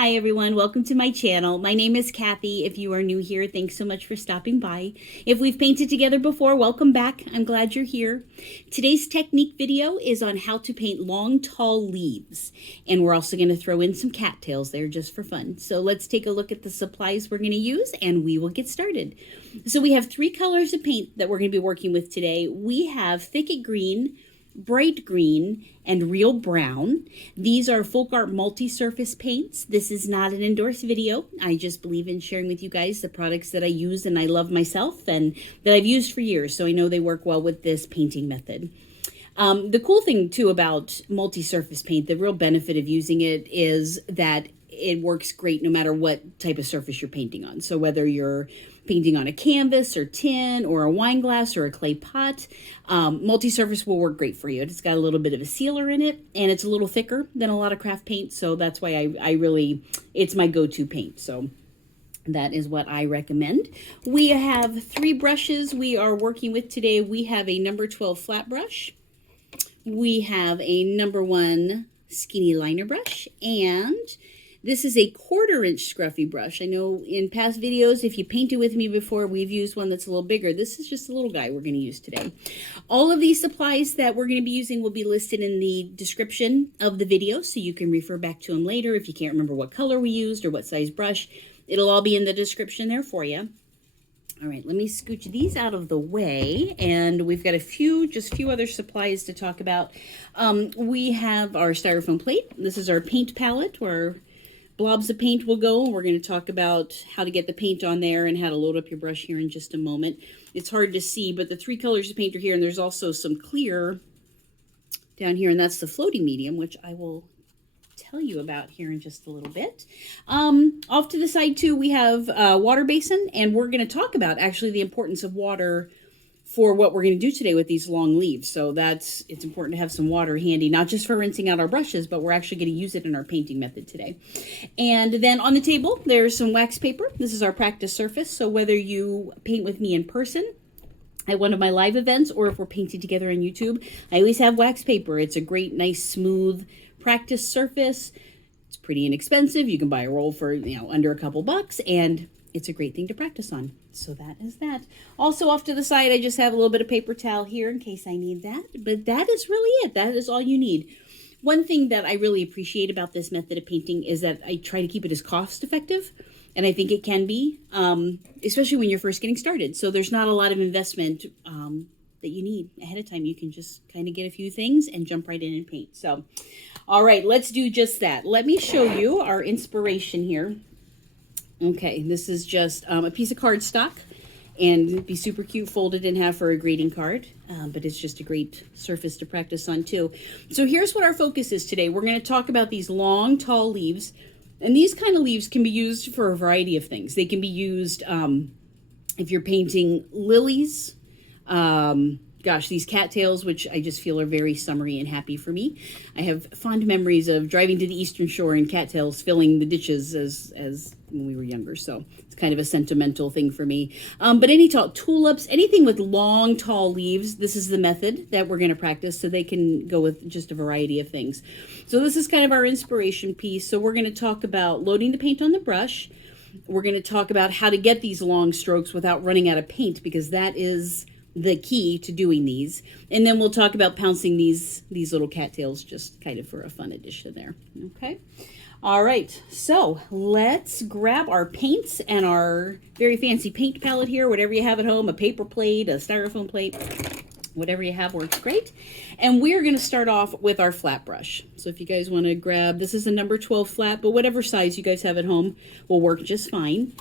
Hi everyone, welcome to my channel. My name is Kathy. If you are new here, thanks so much for stopping by. If we've painted together before, welcome back. I'm glad you're here. Today's technique video is on how to paint long, tall leaves. And we're also going to throw in some cattails there just for fun. So let's take a look at the supplies we're going to use and we will get started. So we have three colors of paint that we're going to be working with today. We have Thicket green, bright green, and real brown. These are FolkArt multi-surface paints. This is not an endorsed video. I just believe in sharing with you guys the products that I use and I love myself and that I've used for years, so I know they work well with this painting method. The cool thing too about multi-surface paint, the real benefit of using it is that it works great no matter what type of surface you're painting on. So whether you're painting on a canvas or tin or a wine glass or a clay pot, multi-surface will work great for you. It's got a little bit of a sealer in it and it's a little thicker than a lot of craft paint. So that's why it's my go-to paint. So that is what I recommend. We have three brushes we are working with today. We have a number 12 flat brush. We have a number 1 skinny liner brush, and this is a 1/4 inch Scruffy brush. I know in past videos, if you painted with me before, we've used one that's a little bigger. This is just a little guy we're going to use today. All of these supplies that we're going to be using will be listed in the description of the video, so you can refer back to them later if you can't remember what color we used or what size brush. It'll all be in the description there for you. All right, let me scooch these out of the way, and we've got just a few other supplies to talk about. We have our Styrofoam plate. This is our paint palette where blobs of paint will go. We're going to talk about how to get the paint on there and how to load up your brush here in just a moment. It's hard to see, but the three colors of paint are here, and there's also some clear down here, and that's the floating medium, which I will tell you about here in just a little bit. Off to the side too, we have a water basin, and we're going to talk about actually the importance of water for what we're going to do today with these long leaves. So it's important to have some water handy, not just for rinsing out our brushes, but we're actually going to use it in our painting method today. And then on the table, there's some wax paper. This is our practice surface. So whether you paint with me in person at one of my live events, or if we're painting together on YouTube, I always have wax paper. It's a great, nice, smooth practice surface. It's pretty inexpensive. You can buy a roll for, under a couple bucks, and it's a great thing to practice on. So that is that. Also off to the side, I just have a little bit of paper towel here in case I need that. But that is really it. That is all you need. One thing that I really appreciate about this method of painting is that I try to keep it as cost effective. And I think it can be, especially when you're first getting started. So there's not a lot of investment that you need ahead of time. You can just kind of get a few things and jump right in and paint. So, all right, let's do just that. Let me show you our inspiration here. Okay, this is just a piece of cardstock, and it'd be super cute folded in half for a greeting card, but it's just a great surface to practice on too. So here's what our focus is today. We're going to talk about these long, tall leaves, and these kind of leaves can be used for a variety of things. They can be used if you're painting lilies, these cattails, which I just feel are very summery and happy for me. I have fond memories of driving to the Eastern Shore and cattails filling the ditches as when we were younger. So it's kind of a sentimental thing for me. But any tall tulips, anything with long, tall leaves, this is the method that we're going to practice, so they can go with just a variety of things. So this is kind of our inspiration piece. So we're going to talk about loading the paint on the brush. We're going to talk about how to get these long strokes without running out of paint, because that is the key to doing these. And then we'll talk about pouncing these little cattails just kind of for a fun addition there. Okay. All right. So let's grab our paints and our very fancy paint palette here, whatever you have at home, a paper plate, a styrofoam plate, whatever you have works great. And we're going to start off with our flat brush. So if you guys want to grab, this is a number 12 flat, but whatever size you guys have at home will work just fine.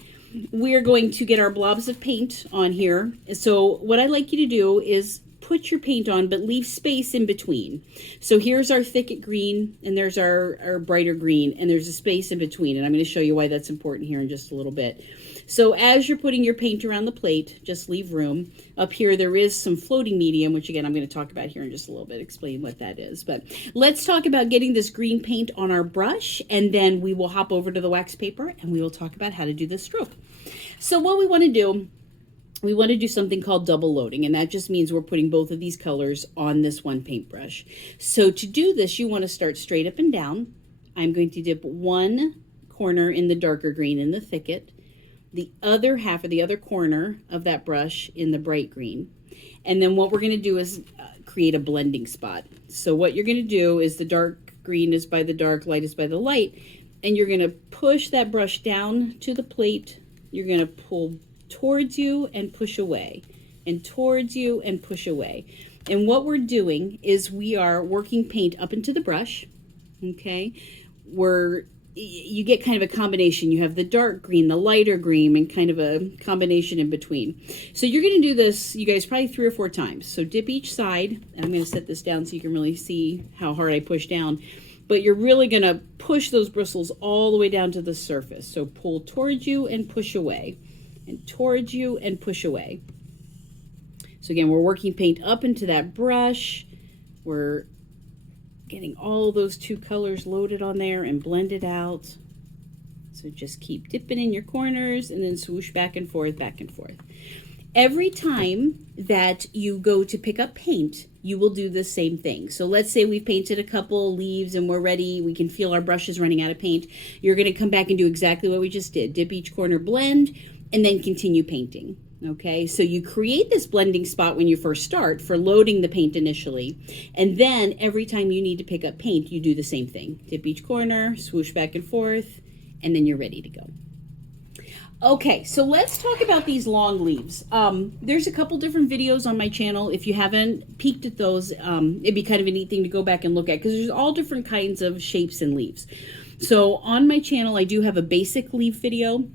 We're going to get our blobs of paint on here. So what I'd like you to do is put your paint on, but leave space in between. So here's our Thicket green, and there's our brighter green, and there's a space in between. And I'm going to show you why that's important here in just a little bit. So as you're putting your paint around the plate, just leave room. Up here, there is some floating medium, which again, I'm going to talk about here in just a little bit, explain what that is. But let's talk about getting this green paint on our brush, and then we will hop over to the wax paper, and we will talk about how to do this stroke. So what we want to do something called double loading, and that just means we're putting both of these colors on this one paintbrush. So to do this, you want to start straight up and down. I'm going to dip 1/4 corner in the darker green in the Thicket, the other half of the other corner of that brush in the bright green. And then what we're going to do is create a blending spot. So what you're going to do is the dark green is by the dark, light is by the light, and you're going to push that brush down to the plate. You're going to pull towards you and push away, and towards you and push away. And what we're doing is we are working paint up into the brush, okay? You get kind of a combination. You have the dark green, the lighter green, and kind of a combination in between. So you're going to do this, you guys, probably 3 or 4 times. So dip each side, and I'm going to set this down so you can really see how hard I push down. But you're really going to push those bristles all the way down to the surface. So pull towards you and push away, and towards you and push away. So again, we're working paint up into that brush. We're getting all those 2 colors loaded on there and blended out. So just keep dipping in your corners and then swoosh back and forth, back and forth. Every time that you go to pick up paint, you will do the same thing. So let's say we've painted a couple leaves and we're ready. We can feel our brushes running out of paint. You're going to come back and do exactly what we just did. Dip each corner, blend, and then continue painting. Okay, so you create this blending spot when you first start for loading the paint initially, and then every time you need to pick up paint, you do the same thing. Dip each corner, swoosh back and forth, and then you're ready to go. Okay, so let's talk about these long leaves. There's a couple different videos on my channel. If you haven't peeked at those, it'd be kind of a neat thing to go back and look at because there's all different kinds of shapes and leaves. So on my channel, I do have a basic leaf video.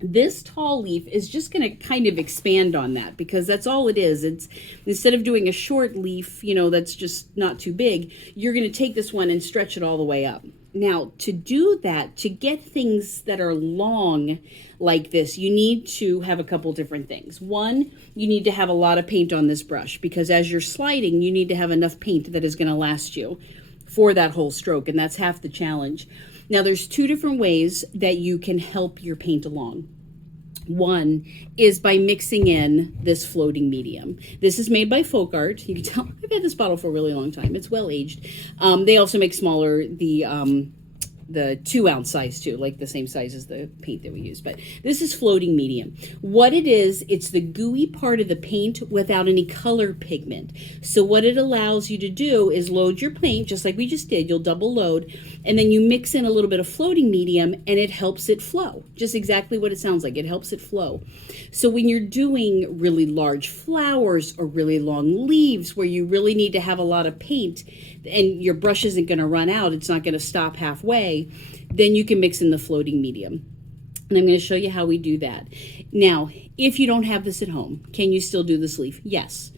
This tall leaf is just going to kind of expand on that because that's all it is. It's instead of doing a short leaf, you know, that's just not too big, you're going to take this one and stretch it all the way up. Now, to do that, to get things that are long like this, you need to have a couple different things. One, you need to have a lot of paint on this brush because as you're sliding, you need to have enough paint that is going to last you for that whole stroke, and that's half the challenge. Now, there's 2 different ways that you can help your paint along. One is by mixing in this floating medium. This is made by FolkArt. You can tell I've had this bottle for a really long time. It's well aged. They also make smaller, the 2-ounce size too, like the same size as the paint that we use. But this is floating medium. What it is, it's the gooey part of the paint without any color pigment. So what it allows you to do is load your paint, just like we just did. You'll double load, and then you mix in a little bit of floating medium, and it helps it flow. Just exactly what it sounds like. It helps it flow. So when you're doing really large flowers or really long leaves where you really need to have a lot of paint and your brush isn't going to run out, it's not going to stop halfway, then you can mix in the floating medium. And I'm going to show you how we do that. Now, if you don't have this at home, can you still do this leaf? Yes.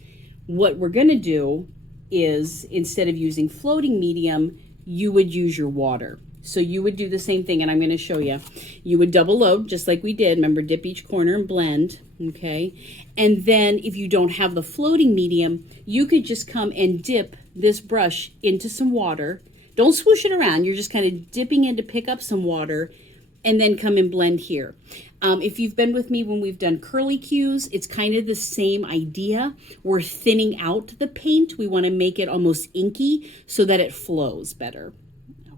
What we're going to do is, instead of using floating medium, you would use your water. So you would do the same thing, and I'm going to show you. You would double load, just like we did. Remember, dip each corner and blend, okay? And then if you don't have the floating medium, you could just come and dip this brush into some water. Don't swoosh it around. You're just kind of dipping in to pick up some water and then come and blend here. If you've been with me when we've done curly cues, it's kind of the same idea. We're thinning out the paint. We want to make it almost inky so that it flows better.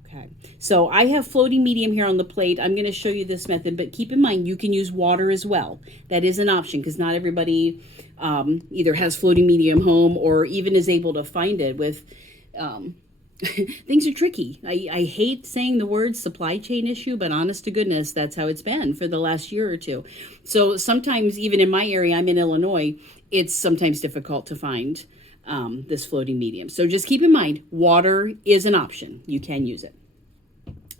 Okay, so I have floating medium here on the plate. I'm going to show you this method, but keep in mind you can use water as well. That is an option because not everybody either has floating medium home or even is able to find it with... things are tricky. I hate saying the word supply chain issue, but honest to goodness, that's how it's been for the last year or two. So sometimes, even in my area, I'm in Illinois, it's sometimes difficult to find this floating medium. So just keep in mind, water is an option. You can use it.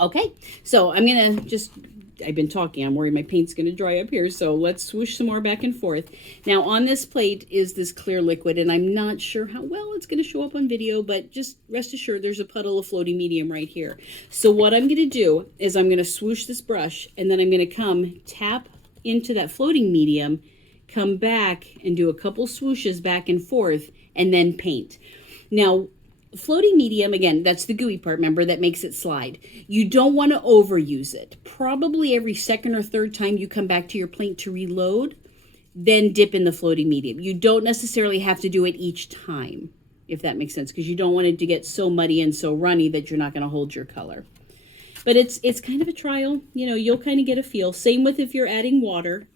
Okay, so I'm going to just... I've been talking. I'm worried my paint's going to dry up here, so let's swoosh some more back and forth. Now, on this plate is this clear liquid, and I'm not sure how well it's going to show up on video, but just rest assured there's a puddle of floating medium right here. So what I'm going to do is I'm going to swoosh this brush, and then I'm going to come tap into that floating medium, come back and do a couple swooshes back and forth, and then paint. Now, floating medium, again, that's the gooey part, remember, that makes it slide. You don't want to overuse it. Probably every second or third time you come back to your plate to reload, then dip in the floating medium. You don't necessarily have to do it each time, if that makes sense, because you don't want it to get so muddy and so runny that you're not going to hold your color. But it's kind of a trial. You know, you'll kind of get a feel. Same with if you're adding water.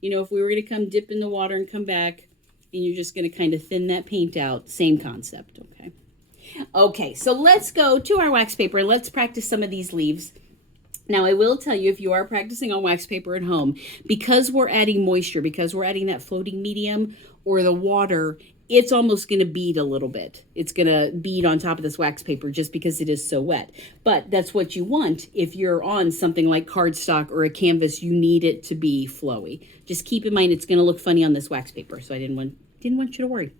You know, if we were going to come dip in the water and come back, and you're just going to kind of thin that paint out, same concept, okay? Okay, so let's go to our wax paper. Let's practice some of these leaves. Now, I will tell you, if you are practicing on wax paper at home, because we're adding moisture, because we're adding that floating medium or the water, it's almost going to bead a little bit. It's going to bead on top of this wax paper just because it is so wet. But that's what you want. If you're on something like cardstock or a canvas, you need it to be flowy. Just keep in mind it's going to look funny on this wax paper, so I didn't want you to worry.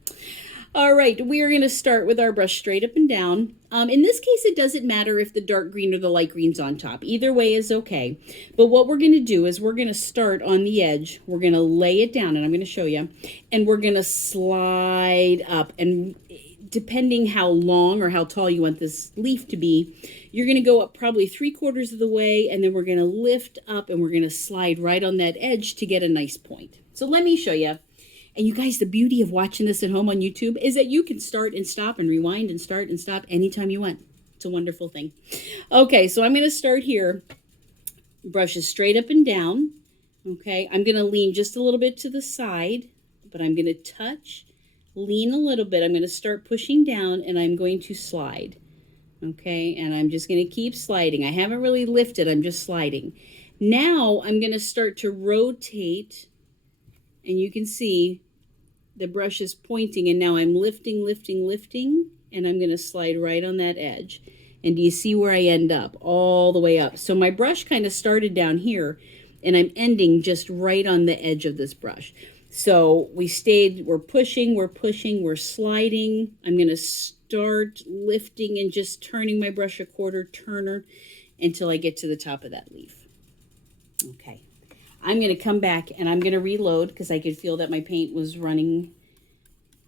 All right, we are going to start with our brush straight up and down. In this case, it doesn't matter if the dark green or the light green's on top. Either way is okay. But what we're going to do is we're going to start on the edge. We're going to lay it down, and I'm going to show you. And we're going to slide up. And depending how long or how tall you want this leaf to be, you're going to go up probably 3/4 of the way, and then we're going to lift up, and we're going to slide right on that edge to get a nice point. So let me show you. And you guys, the beauty of watching this at home on YouTube is that you can start and stop and rewind and start and stop anytime you want. It's a wonderful thing. Okay, so I'm going to start here. Brushes straight up and down. Okay, I'm going to lean just a little bit to the side, but I'm going to touch, lean a little bit. I'm going to start pushing down, and I'm going to slide. Okay, and I'm just going to keep sliding. I haven't really lifted. I'm just sliding. Now I'm going to start to rotate, and you can see the brush is pointing, and now I'm lifting, lifting, lifting, and I'm going to slide right on that edge. And do you see where I end up? All the way up. So my brush kind of started down here, and I'm ending just right on the edge of this brush. So we're pushing, we're sliding. I'm going to start lifting and just turning my brush a quarter turner until I get to the top of that leaf. Okay. I'm going to come back and I'm going to reload because I could feel that my paint was running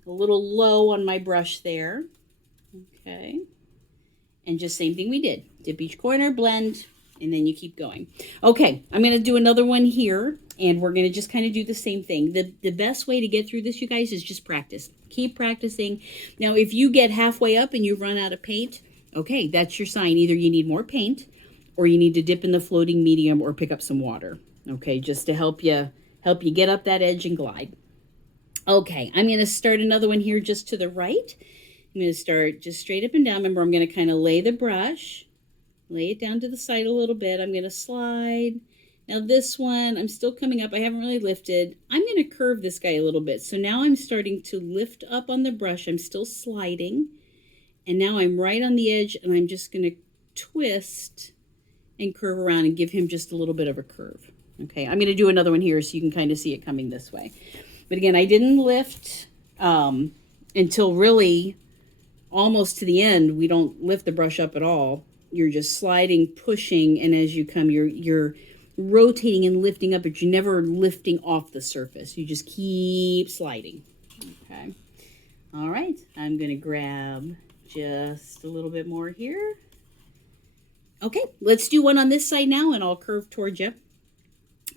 a little low on my brush there. Okay. And just same thing we did. Dip each corner, blend, and then you keep going. Okay, I'm going to do another one here, and we're going to just kind of do the same thing. The best way to get through this, you guys, is just practice. Keep practicing. Now, if you get halfway up and you run out of paint, okay, that's your sign. Either you need more paint or you need to dip in the floating medium or pick up some water. Okay, just to help you get up that edge and glide. Okay, I'm going to start another one here just to the right. I'm going to start just straight up and down. Remember, I'm going to kind of lay the brush, lay it down to the side a little bit. I'm going to slide. Now this one, I'm still coming up. I haven't really lifted. I'm going to curve this guy a little bit. So now I'm starting to lift up on the brush. I'm still sliding. And now I'm right on the edge, and I'm just going to twist and curve around and give him just a little bit of a curve. Okay, I'm going to do another one here so you can kind of see it coming this way. But again, I didn't lift until really almost to the end. We don't lift the brush up at all. You're just sliding, pushing, and as you come, you're rotating and lifting up, but you're never lifting off the surface. You just keep sliding. Okay. All right, I'm going to grab just a little bit more here. Okay, let's do one on this side now, and I'll curve towards you.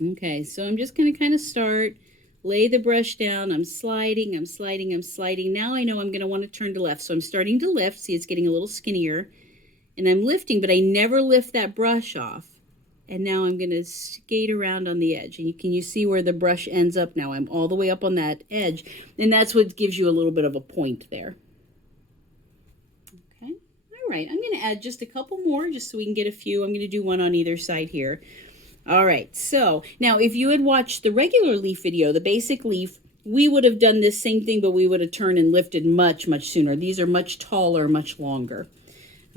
Okay, so I'm just going to kind of start, lay the brush down. I'm sliding, I'm sliding, I'm sliding. Now I know I'm going to want to turn to left. So I'm starting to lift. See, it's getting a little skinnier. And I'm lifting, but I never lift that brush off. And now I'm going to skate around on the edge. And can you see where the brush ends up now? I'm all the way up on that edge. And that's what gives you a little bit of a point there. Okay, all right. I'm going to add just a couple more just so we can get a few. I'm going to do one on either side here. All right, so now if you had watched the regular leaf video, the basic leaf, we would have done this same thing, but we would have turned and lifted much, much sooner. These are much taller, much longer.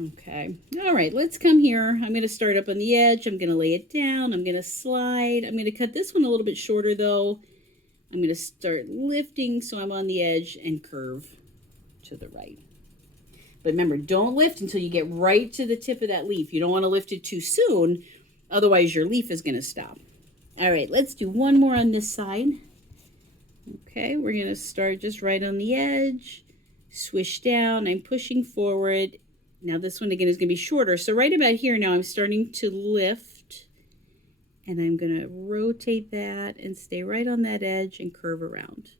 Okay, all right, let's come here. I'm going to start up on the edge. I'm going to lay it down. I'm going to slide. I'm going to cut this one a little bit shorter, though. I'm going to start lifting so I'm on the edge and curve to the right. But remember, don't lift until you get right to the tip of that leaf. You don't want to lift it too soon. Otherwise, your leaf is going to stop. All right, let's do one more on this side. Okay, we're going to start just right on the edge. Swish down. I'm pushing forward. Now this one, again, is going to be shorter. So right about here now, I'm starting to lift. And I'm going to rotate that and stay right on that edge and curve around.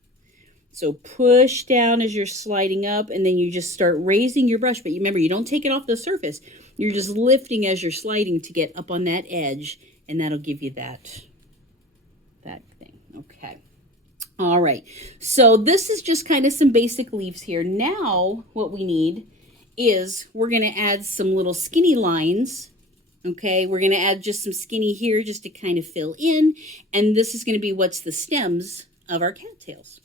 So push down as you're sliding up, and then you just start raising your brush. But remember, you don't take it off the surface. You're just lifting as you're sliding to get up on that edge, and that'll give you that thing. Okay. All right. So this is just kind of some basic leaves here. Now what we need is we're going to add some little skinny lines. Okay, we're going to add just some skinny here just to kind of fill in. And this is going to be what's the stems of our cattails.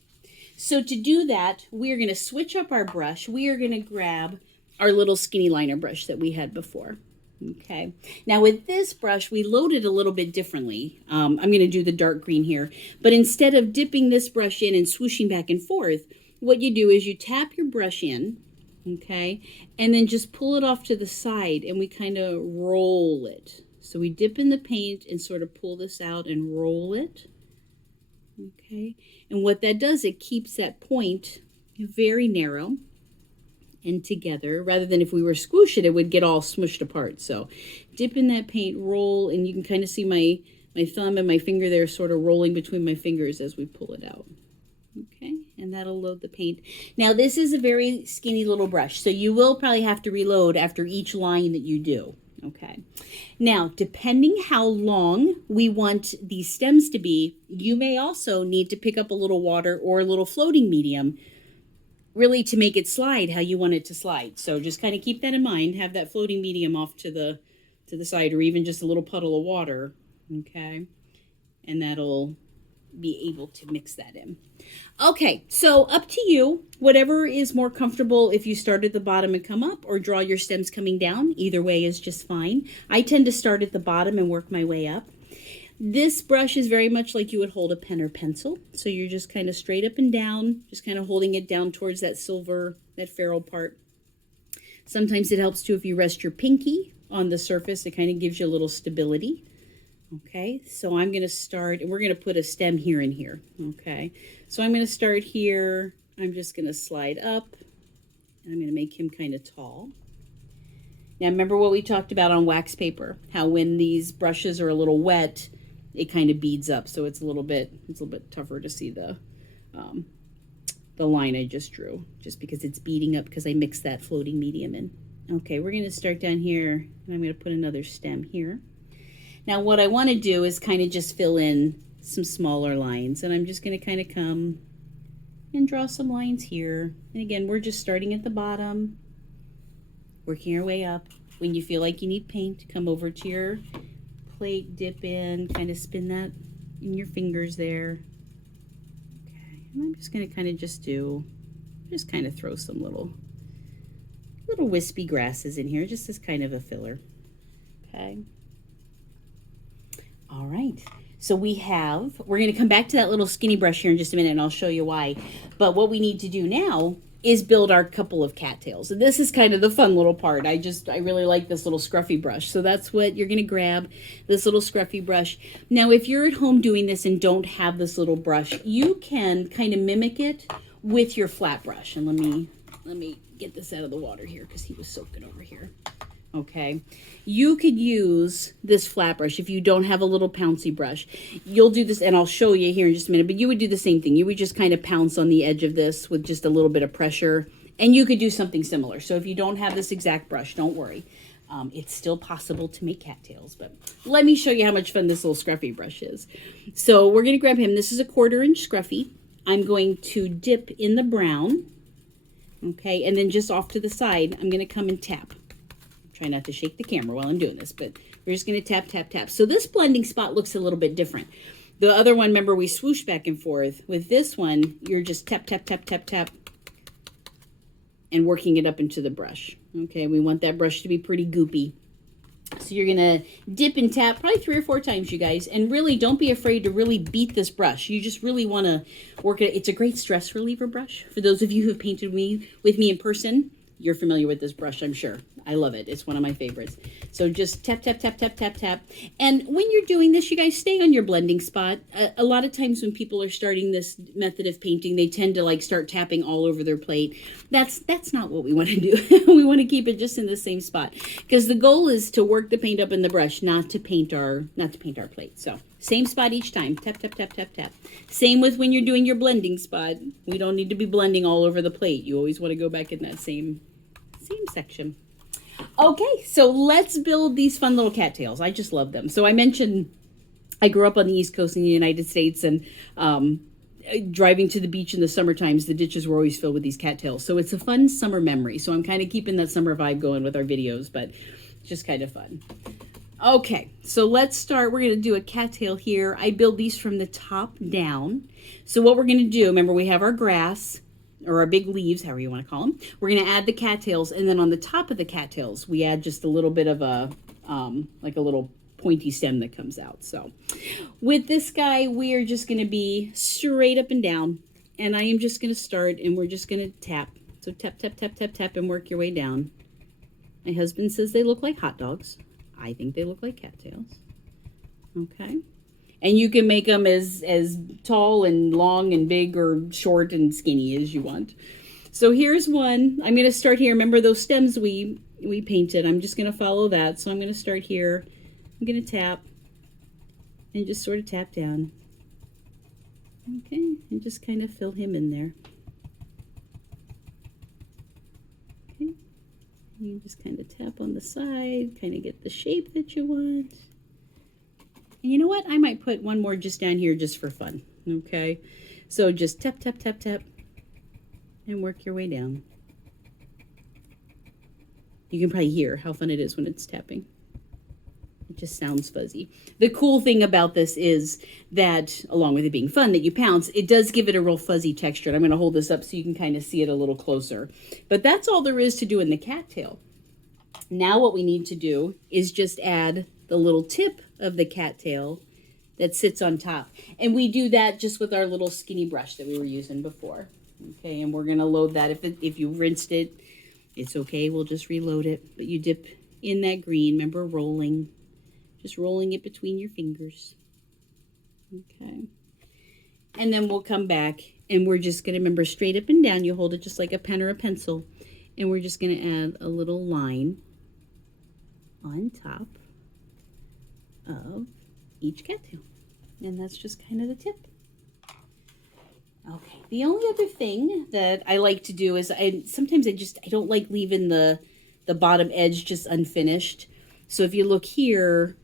So to do that, we are going to switch up our brush. We are going to grab our little skinny liner brush that we had before. Okay, now with this brush, we load it a little bit differently. I'm going to do the dark green here. But instead of dipping this brush in and swooshing back and forth, what you do is you tap your brush in. Okay, and then just pull it off to the side and we kind of roll it. So we dip in the paint and sort of pull this out and roll it. Okay, and what that does, it keeps that point very narrow and together, rather than if we were squish it, it would get all smushed apart. So dip in that paint, roll, and you can kind of see my thumb and my finger there sort of rolling between my fingers as we pull it out. Okay, and that'll load the paint. Now this is a very skinny little brush, so you will probably have to reload after each line that you do. Okay, now depending how long we want these stems to be, you may also need to pick up a little water or a little floating medium really to make it slide how you want it to slide. So just kind of keep that in mind. Have that floating medium off to the side, or even just a little puddle of water. Okay, and that'll be able to mix that in. Okay, so up to you, whatever is more comfortable. If you start at the bottom and come up, or draw your stems coming down, either way is just fine. I tend to start at the bottom and work my way up. This brush is very much like you would hold a pen or pencil. So you're just kind of straight up and down, just kind of holding it down towards that silver, that ferrule part. Sometimes it helps too if you rest your pinky on the surface. It kind of gives you a little stability. Okay, so I'm going to start, and we're going to put a stem here and here. Okay, so I'm going to start here. I'm just going to slide up, and I'm going to make him kind of tall. Now remember what we talked about on wax paper, how when these brushes are a little wet, it kind of beads up, so it's a little bit tougher to see the line I just drew, just because it's beading up because I mixed that floating medium in. Okay, we're going to start down here, and I'm going to put another stem here. Now what I want to do is kind of just fill in some smaller lines, and I'm just going to kind of come and draw some lines here. And again, we're just starting at the bottom, working our way up. When you feel like you need paint, come over to your plate, dip in, kind of spin that in your fingers there. Okay, and I'm just going to kind of just kind of throw some little wispy grasses in here, just as kind of a filler. Okay. All right, so we're going to come back to that little skinny brush here in just a minute, and I'll show you why. But what we need to do now is build our couple of cattails. And this is kind of the fun little part. I really like this little Scruffy brush. So that's what you're going to grab, this little Scruffy brush. Now, if you're at home doing this and don't have this little brush, you can kind of mimic it with your flat brush. And let me get this out of the water here because he was soaking over here. Okay, you could use this flat brush if you don't have a little pouncy brush. You'll do this, and I'll show you here in just a minute, but you would do the same thing. You would just kind of pounce on the edge of this with just a little bit of pressure, and you could do something similar. So if you don't have this exact brush, don't worry. It's still possible to make cattails, but let me show you how much fun this little Scruffy brush is. So we're going to grab him. This is a 1/4 inch Scruffy. I'm going to dip in the brown, okay, and then just off to the side, I'm going to come and tap. Try not to shake the camera while I'm doing this, but we're just going to tap, tap, tap. So this blending spot looks a little bit different. The other one, remember, we swoosh back and forth. With this one, you're just tap, tap, tap, tap, tap, and working it up into the brush. Okay, we want that brush to be pretty goopy. So you're going to dip and tap probably 3 or 4 times, you guys. And really, don't be afraid to really beat this brush. You just really want to work it. It's a great stress reliever brush. For those of you who have painted with me in person, you're familiar with this brush, I'm sure. I love it. It's one of my favorites. So just tap, tap, tap, tap, tap, tap. And when you're doing this, you guys stay on your blending spot. A lot of times when people are starting this method of painting, they tend to like start tapping all over their plate. That's not what we want to do. We want to keep it just in the same spot, because the goal is to work the paint up in the brush, not to paint our plate. So same spot each time. Tap, tap, tap, tap, tap. Same with when you're doing your blending spot. We don't need to be blending all over the plate. You always want to go back in that same section. Okay, so let's build these fun little cattails. I just love them. So I mentioned I grew up on the East Coast in the United States, and driving to the beach in the summer times, the ditches were always filled with these cattails. So it's a fun summer memory. So I'm kind of keeping that summer vibe going with our videos, but just kind of fun. Okay, so let's start. We're going to do a cattail here. I build these from the top down. So what we're going to do, remember we have our grass, or our big leaves, however you want to call them. We're going to add the cattails, and then on the top of the cattails, we add just a little bit of a, like a little pointy stem that comes out. So with this guy, we are just going to be straight up and down, and I am just going to start, and we're just going to tap. So tap, tap, tap, tap, tap, and work your way down. My husband says they look like hot dogs. I think they look like cattails. Okay. And you can make them as tall and long and big or short and skinny as you want. So here's one. I'm going to start here. Remember those stems we painted? I'm just going to follow that. So I'm going to start here. I'm going to tap and just sort of tap down. Okay. And just kind of fill him in there. Okay. You just kind of tap on the side, kind of get the shape that you want. And you know what? I might put one more just down here just for fun. Okay. So just tap, tap, tap, tap, and work your way down. You can probably hear how fun it is when it's tapping. It just sounds fuzzy. The cool thing about this is that, along with it being fun that you pounce, it does give it a real fuzzy texture. And I'm going to hold this up so you can kind of see it a little closer. But that's all there is to do in the cattail. Now what we need to do is just add the little tip of the cattail that sits on top. And we do that just with our little skinny brush that we were using before. Okay, and we're going to load that. If you rinsed it, it's okay. We'll just reload it. But you dip in that green. Remember, rolling. Just rolling it between your fingers. Okay. And then we'll come back, and we're just going to, remember, straight up and down. You hold it just like a pen or a pencil. And we're just going to add a little line on top of each cattail. And that's just kind of the tip. Okay, the only other thing that I like to do is sometimes I don't like leaving the bottom edge just unfinished. So if you look here,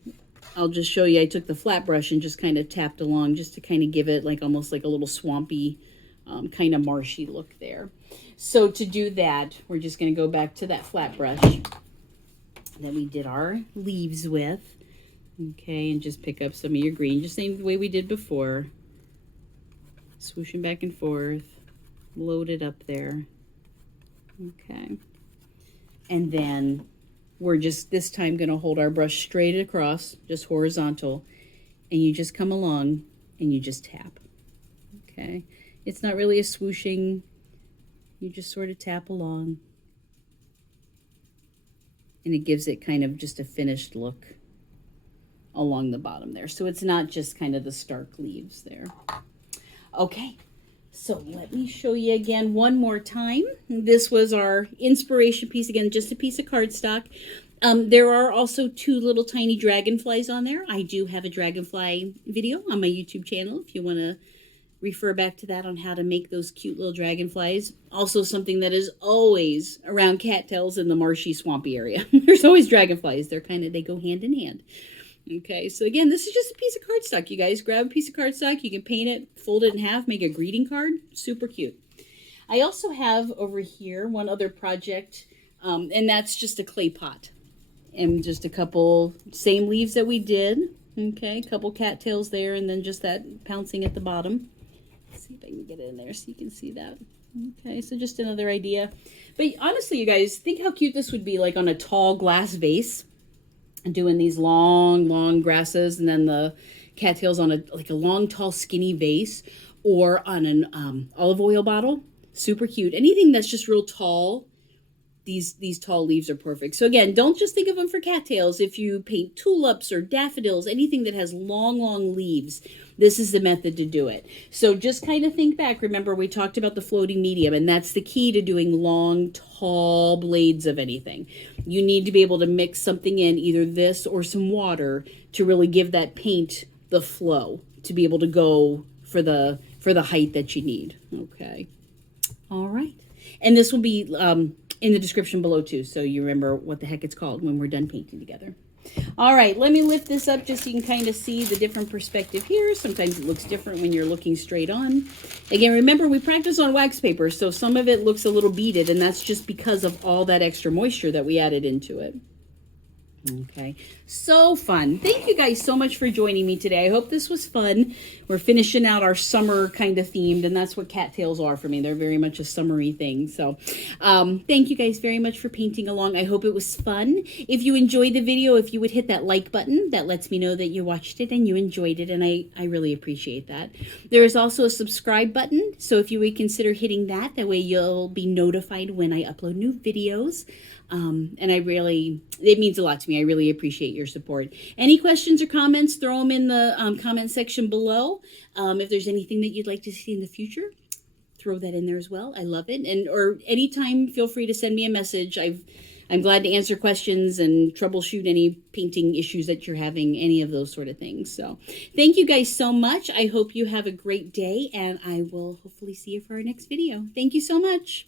I'll just show you, I took the flat brush and just kind of tapped along just to kind of give it like almost like a little swampy, kind of marshy look there. So to do that, we're just going to go back to that flat brush that we did our leaves with. Okay, and just pick up some of your green, just same way we did before. Swooshing back and forth, load it up there. Okay. And then we're just this time going to hold our brush straight across, just horizontal, and you just come along and you just tap. Okay. It's not really a swooshing. You just sort of tap along. And it gives it kind of just a finished look along the bottom there. So it's not just kind of the stark leaves there. Okay, so let me show you again one more time. This was our inspiration piece, again, just a piece of cardstock. There are also two little tiny dragonflies on there. I do have a dragonfly video on my YouTube channel if you want to refer back to that on how to make those cute little dragonflies. Also something that is always around cattails in the marshy, swampy area. There's always dragonflies. They go hand in hand. Okay, so again, this is just a piece of cardstock, you guys. Grab a piece of cardstock. You can paint it, fold it in half, make a greeting card. Super cute. I also have over here one other project, and that's just a clay pot. And just a couple same leaves that we did. Okay, a couple cattails there, and then just that pouncing at the bottom. Let's see if I can get it in there so you can see that. Okay, so just another idea. But honestly, you guys, think how cute this would be like on a tall glass vase. Doing these long grasses, and then the cattails on a long, tall, skinny vase, or on an olive oil bottle. Super cute. Anything that's just real tall, these tall leaves are perfect. So again, don't just think of them for cattails. If you paint tulips or daffodils, anything that has long leaves, this is the method to do it. So just kind of think back. Remember, we talked about the floating medium, and that's the key to doing long, tall blades of anything. You need to be able to mix something in, either this or some water, to really give that paint the flow, to be able to go for the height that you need. Okay. All right. And this will be in the description below too, so you remember what the heck it's called when we're done painting together. All right, let me lift this up just so you can kind of see the different perspective here. Sometimes it looks different when you're looking straight on. Again, remember, we practice on wax paper, so some of it looks a little beaded, and that's just because of all that extra moisture that we added into it. Okay, so fun. Thank you guys so much for joining me today. I hope this was fun. We're finishing out our summer kind of themed, and that's what cattails are for me. They're very much a summery thing. So thank you guys very much for painting along. I hope it was fun. If you enjoyed the video, if you would hit that like button, that lets me know that you watched it and you enjoyed it, and I really appreciate that. There is also a subscribe button, so if you would consider hitting that, that way you'll be notified when I upload new videos. And it means a lot to me. I really appreciate your support. Any questions or comments, throw them in the comment section below. If there's anything that you'd like to see in the future, throw that in there as well. I love it. Or anytime, feel free to send me a message. I'm glad to answer questions and troubleshoot any painting issues that you're having, any of those sort of things. So thank you guys so much. I hope you have a great day, and I will hopefully see you for our next video. Thank you so much.